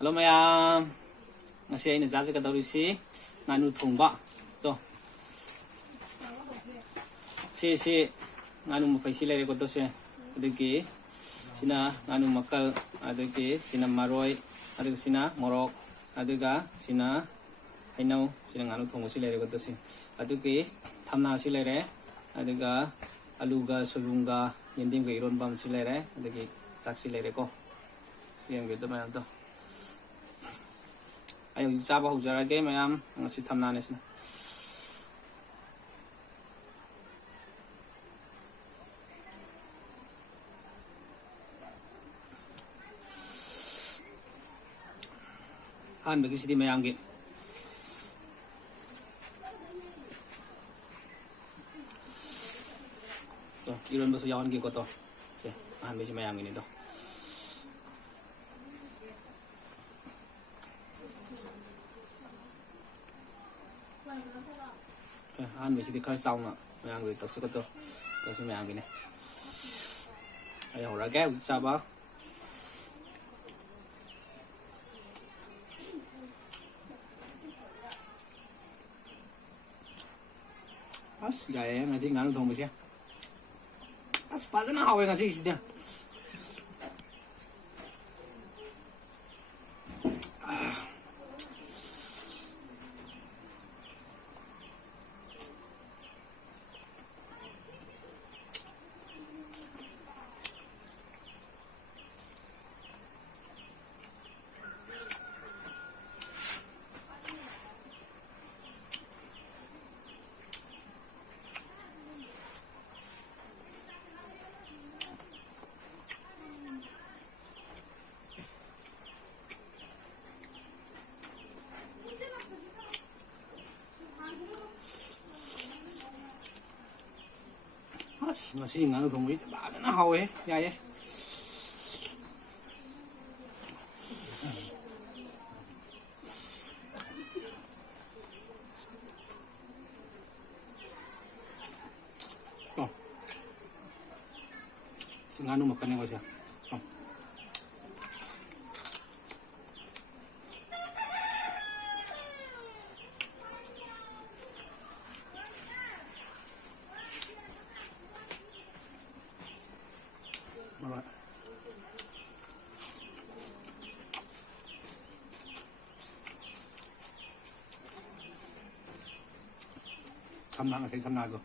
Hello maya, ngasi ini jasa ka daurisi nganu thongba to. Si nganu mapai si lere ko to se. Adiki sina nganu makal adiki sina maroi adiki sina morok aduga sina hainau sina nganu thongba si lere ko to se. Aduki thamna si lere aduga aluga sulunga yendim ga iron bam si lere adiki sak si lere ko. Siyang gitu mayam to. Ayo chaba hujara mayam ngasi thamna ne sina. Han bagi sidi mayam ge. To iron basu yawan ge ko to. Han bagi mayam ini to. Ăn mình chỉ đi khai xong rồi, mấy ăn người tập sức tốt, tôi sẽ mấy ăn cái này. Ai hồi ra kéo sao bác? As gaya ngasih nganu thong masih. As pada na hawe ngasih sih dia. Masih nganu thong ấy bà nó hầu ấy dài ấy nganu makan yang aja thăm nào thấy thăm nào rồi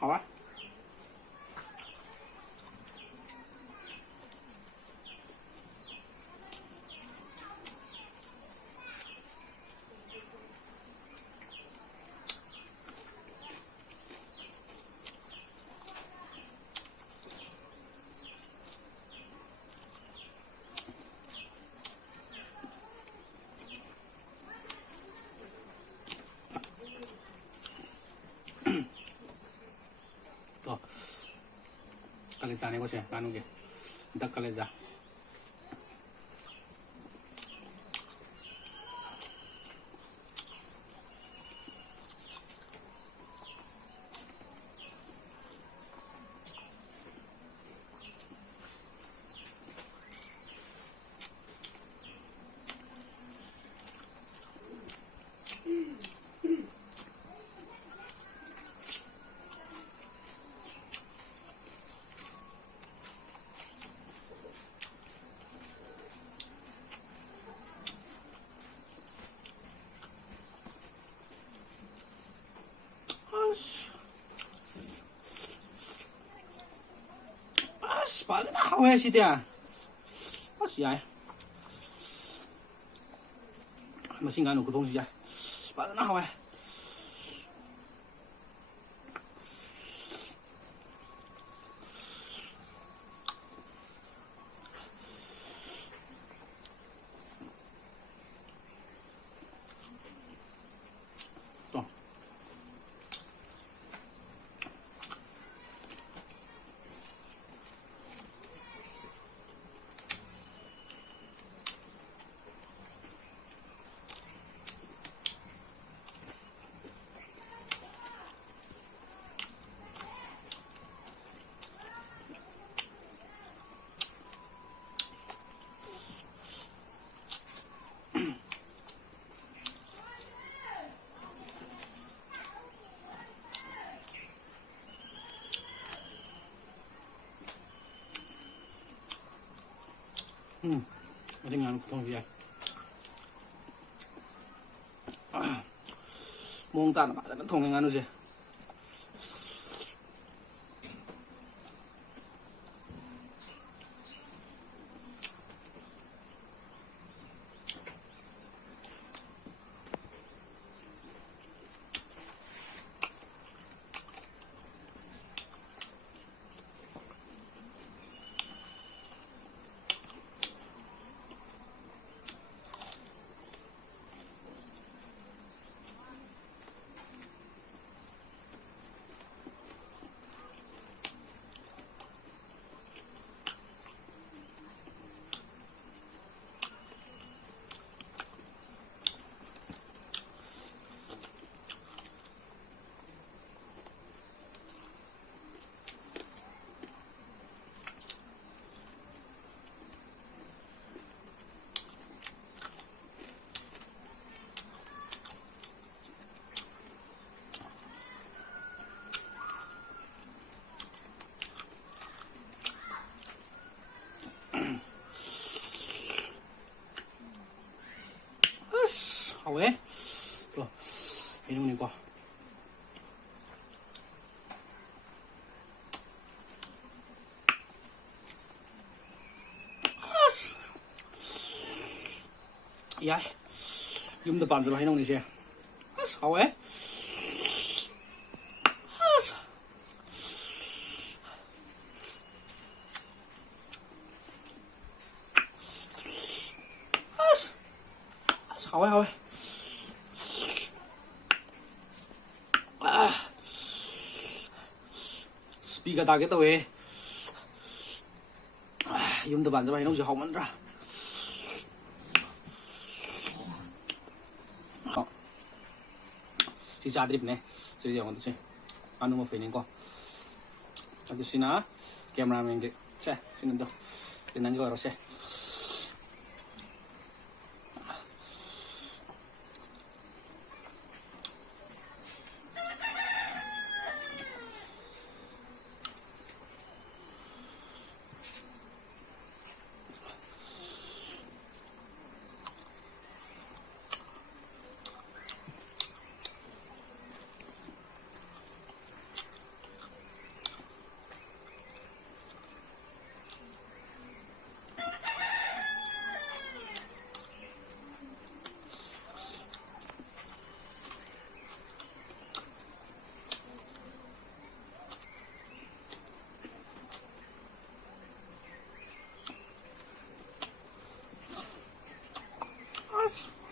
hả kali jane ko se kanu ge dak kali ja Paano na hawe si dia? Masih masih nganu ko 동시야. Paano na hawe? 어디 가는 구통이야. 몽 따는 맞는 통행하는지. 왜? 또 이놈이고. 야, юм도 반지로 해놓는 이제. 사회? 사회. 스피가 다겠다 왜? юм도 반지로 해놓은 이제 하면라. si cha trip này chơi điều còn chơi ăn một phần qua anh xin á camera mình cái xe xin đâu cái này gọi là xe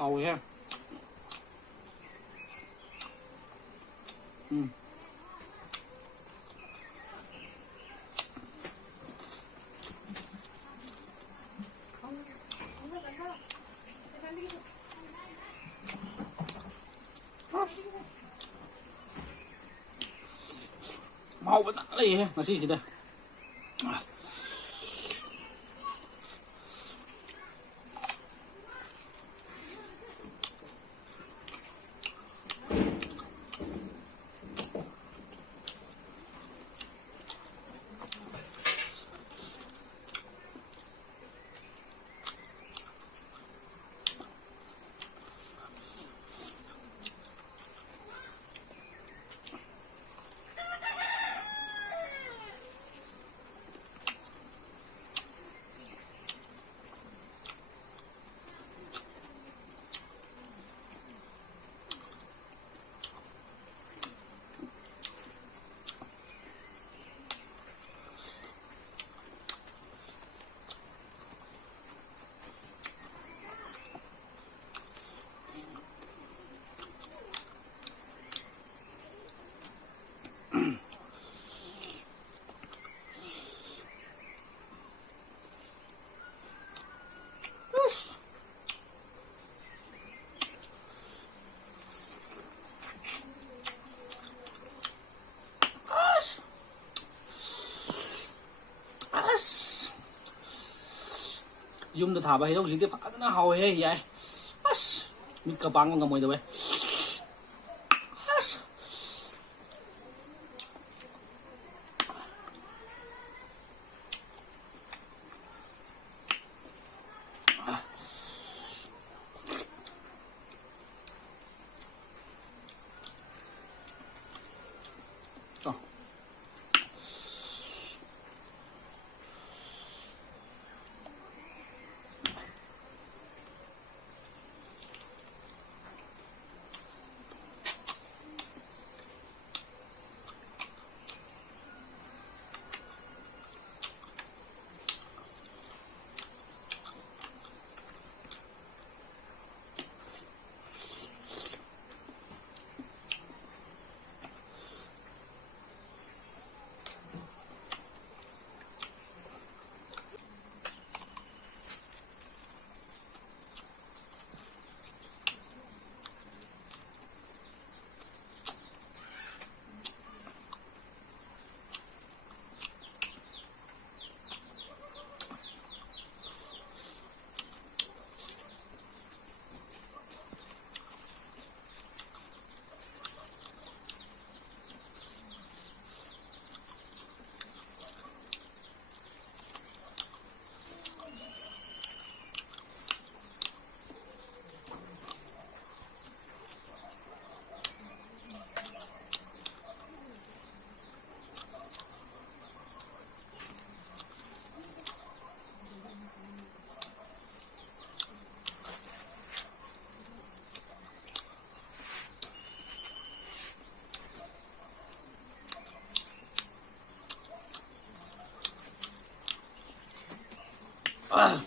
Oh yeah. Mau bắt lấy nó xí gì đây. Dùng thả bài đâu gì tiếp nó hầu hay vậy mình cả băng con ngồi rồi Vậy